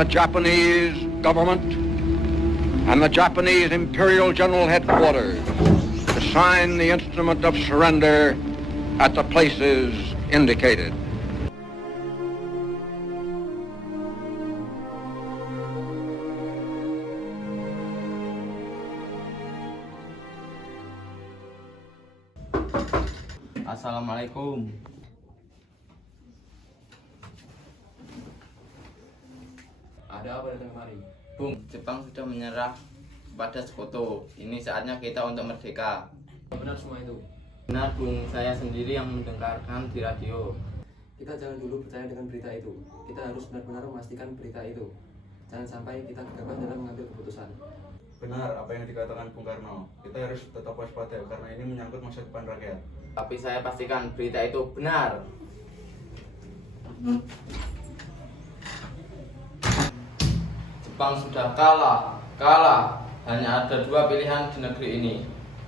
the Japanese government and the Japanese Imperial General Headquarters to sign the instrument of surrender at the places indicated. Assalamualaikum. Ada apa datang kemari? Bung, Jepang sudah menyerah kepada Sekutu. Ini saatnya kita untuk merdeka. Benar semua itu. Benar, Bung. Saya sendiri yang mendengarkan di radio. Kita jangan dulu percaya dengan berita itu. Kita harus benar-benar memastikan berita itu. Jangan sampai kita gegabah dalam mengambil keputusan. Benar apa yang dikatakan Bung Karno. Kita harus tetap waspada karena ini menyangkut masa depan rakyat. Tapi saya pastikan berita itu benar. Jepang sudah kalah. Hanya ada dua pilihan di negeri ini.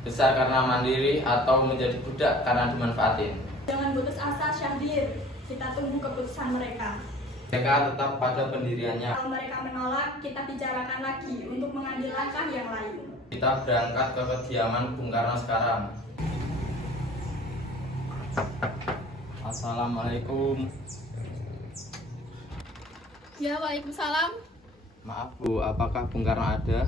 Besar karena mandiri atau menjadi budak karena dimanfaatin. Jangan putus asa, Syahdir. Kita tunggu keputusan mereka. Mereka tetap pada pendiriannya. Kalau mereka menolak, kita bicarakan lagi untuk mengambil langkah yang lain. Kita berangkat ke kediaman Bung Karno sekarang. Assalamualaikum. Ya, waalaikumsalam. Maaf Bu, apakah Bung Karno ada?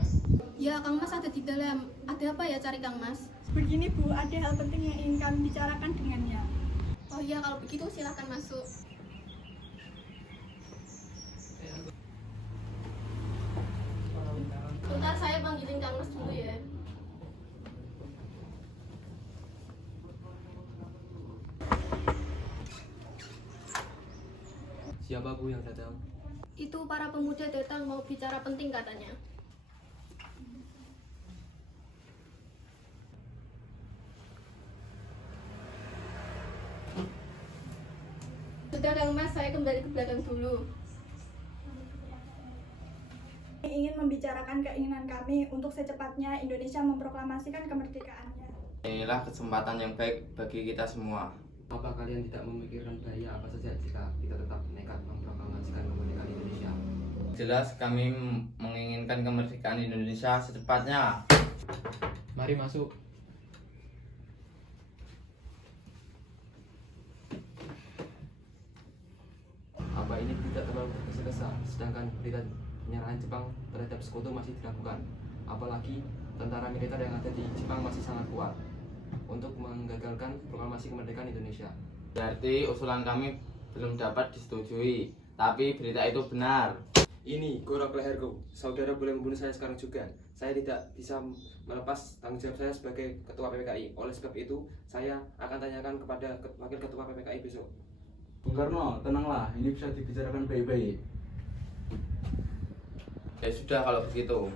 Ya, Kang Mas ada di dalam. Ada apa ya cari Kang Mas? Begini Bu, ada hal penting yang ingin kami bicarakan dengannya. Oh iya, kalau begitu silahkan masuk. Bentar, saya panggilin Kang Mas dulu ya. Siapa Bu yang datang? Itu para pemuda datang mau bicara penting katanya. Sudah Kang Mas, saya kembali ke belakang dulu. Ingin membicarakan keinginan kami untuk secepatnya Indonesia memproklamasikan kemerdekaannya. Inilah kesempatan yang baik bagi kita semua. Apa kalian tidak memikirkan bahaya apa saja jika kita tetap nekat memproklamasikan kemerdekaan Indonesia? Jelas kami menginginkan kemerdekaan Indonesia secepatnya. Mari masuk. Apa ini tidak terlalu tergesa-gesa, sedangkan berita penyerahan Jepang terhadap Sekutu masih dilakukan. Apalagi tentara militer yang ada di Jepang masih sangat kuat untuk menggagalkan proklamasi kemerdekaan Indonesia. Berarti usulan kami belum dapat disetujui, tapi berita itu benar. Ini gorok leherku. Saudara boleh membunuh saya sekarang juga. Saya tidak bisa melepas tanggung jawab saya sebagai ketua PPKI. Oleh sebab itu, saya akan tanyakan kepada wakil ketua PPKI besok. Bung Karno, tenanglah, ini bisa dibicarakan baik-baik. Ya sudah kalau begitu.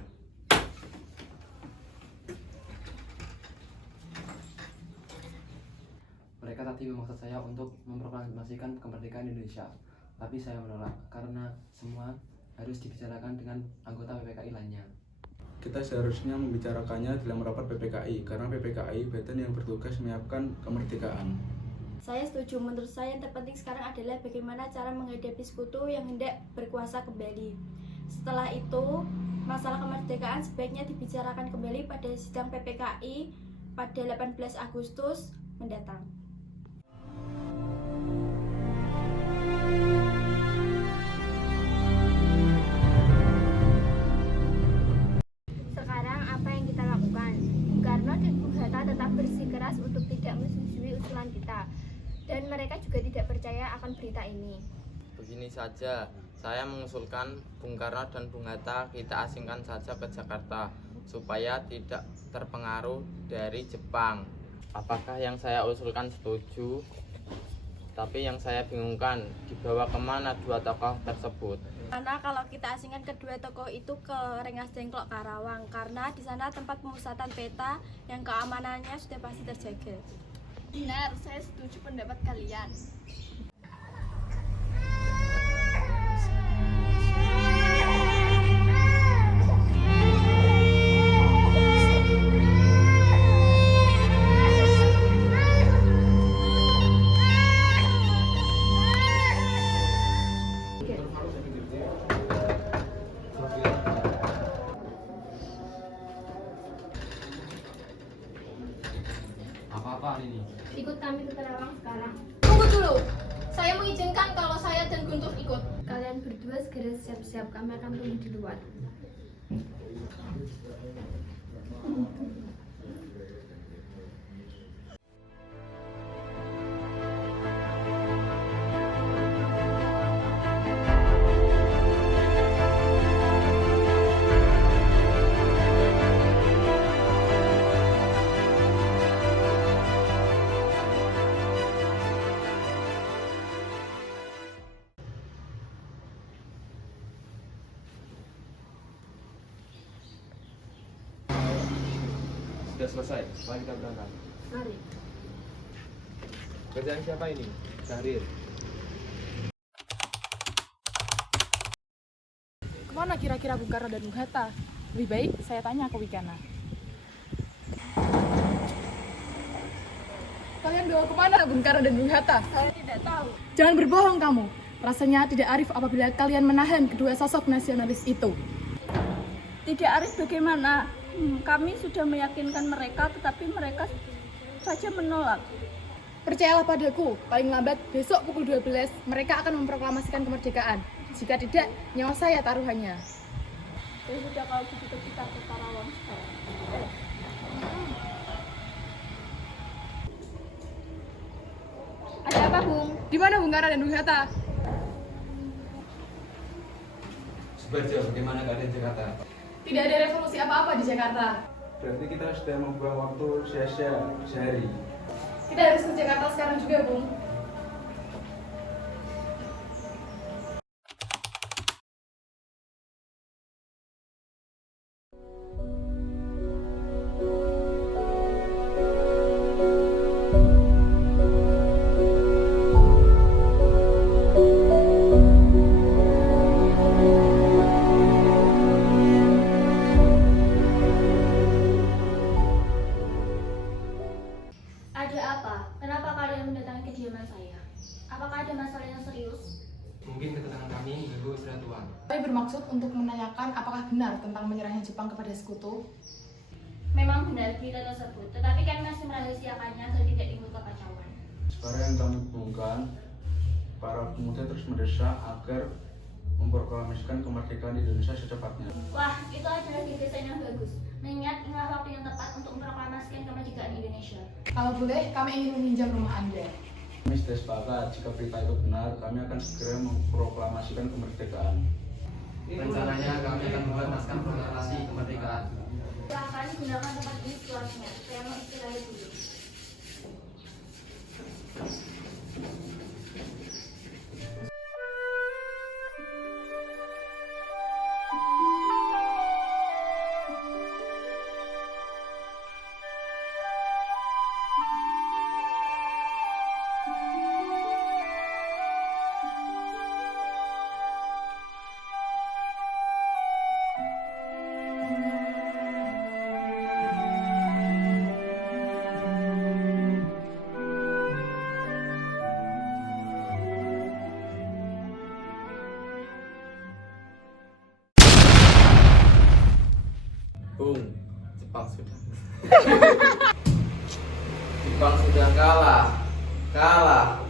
Mereka tadi memaksa saya untuk memproklamasikan kemerdekaan Indonesia, tapi saya menolak karena semua harus dibicarakan dengan anggota PPKI lainnya. Kita seharusnya membicarakannya dalam rapat PPKI karena PPKI badan yang bertugas menyiapkan kemerdekaan. Saya setuju. Menurut saya yang terpenting sekarang adalah bagaimana cara menghadapi sekutu yang hendak berkuasa kembali. Setelah itu, masalah kemerdekaan sebaiknya dibicarakan kembali pada sidang PPKI pada 18 Agustus mendatang. Sekarang apa yang kita lakukan? Bung Karno dan Bung Hatta tetap bersikeras untuk tidak menyetujui usulan kita. Dan mereka juga tidak percaya akan berita ini. Begini saja, saya mengusulkan Bung Karno dan Bung Hatta kita asingkan saja ke Jakarta supaya tidak terpengaruh dari Jepang. Apakah yang saya usulkan setuju? Tapi yang saya bingungkan, dibawa kemana dua tokoh tersebut? Karena kalau kita asingkan kedua tokoh itu ke Rengas Dengklok Karawang, karena di sana tempat pemusatan peta yang keamanannya sudah pasti terjaga. Benar, saya setuju pendapat kalian. Ikut kami ke Karawang sekarang. Tunggu dulu. Saya mengizinkan kalau saya dan Guntur ikut. Kalian berdua segera siap-siap, kami akan tunggu di luar. Sudah selesai, mari kita berangkat. Mari. Kerjaan siapa ini? Syahrir. Kemana kira-kira Bung Karno dan Bung Hatta? Lebih baik saya tanya ke Wicana. Kalian bawa kemana Bung Karno dan Bung Hatta? Saya tidak tahu. Jangan berbohong kamu. Rasanya tidak arif apabila kalian menahan kedua sosok nasionalis itu. Tidak arif bagaimana? Kami sudah meyakinkan mereka, tetapi mereka saja menolak. Percayalah padaku, paling lambat besok pukul 12 mereka akan memproklamasikan kemerdekaan. Jika tidak, nyawa saya taruhannya. Ya sudah, kalau begitu kita ke Karawang sekarang. Ada apa, Bung? Di mana Bung Karno dan Bung Hatta? Subarjo, bagaimana keadaan Jakarta? Tidak ada revolusi apa-apa di Jakarta. Berarti kita sudah membuang waktu sia-sia sehari. Kita harus ke Jakarta sekarang juga, Bung. Ada apa? Kenapa kalian mendatangi kediaman saya? Apakah ada masalah yang serius? Mungkin kedatangan kami mengganggu istirahat Tuhan. Kami bermaksud untuk menanyakan apakah benar tentang menyerahnya Jepang kepada sekutu. Memang benar berita tersebut, tetapi kami masih merahasiakannya agar tidak timbul kekacauan. Sekarang yang kami hubungkan, para pemuda terus mendesak agar memproklamasikan kemerdekaan di Indonesia secepatnya. Wah, itu adalah gagasan yang bagus. Mengingat inilah waktu yang tepat untuk memproklamasikan kemerdekaan Indonesia. Kalau boleh, kami ingin meminjam rumah Anda. Kami sudah sepakat, jika berita itu benar, kami akan segera memproklamasikan kemerdekaan. Rencananya kami akan membuat naskah proklamasi kemerdekaan. Silahkan gunakan tempat ini seluasnya. Saya mau istirahat dulu. Bung, Jepang sudah kalah.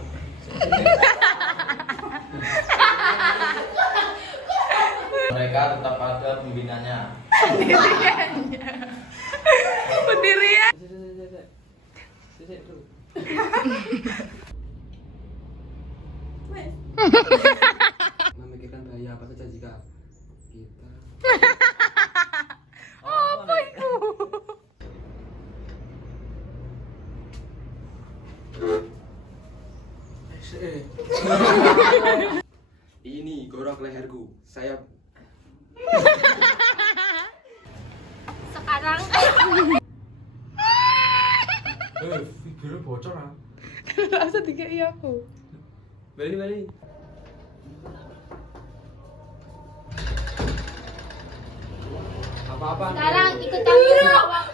Mereka tetap ada pembinanya. Pendirian. Memikirkan bahaya apa saja jika kita Apa itu? ini gorok leherku. Saya Sekarang figurnya bocor ah. Rasa tiga iya aku. Balik. Apa-apa? ikut kami ke Karawang.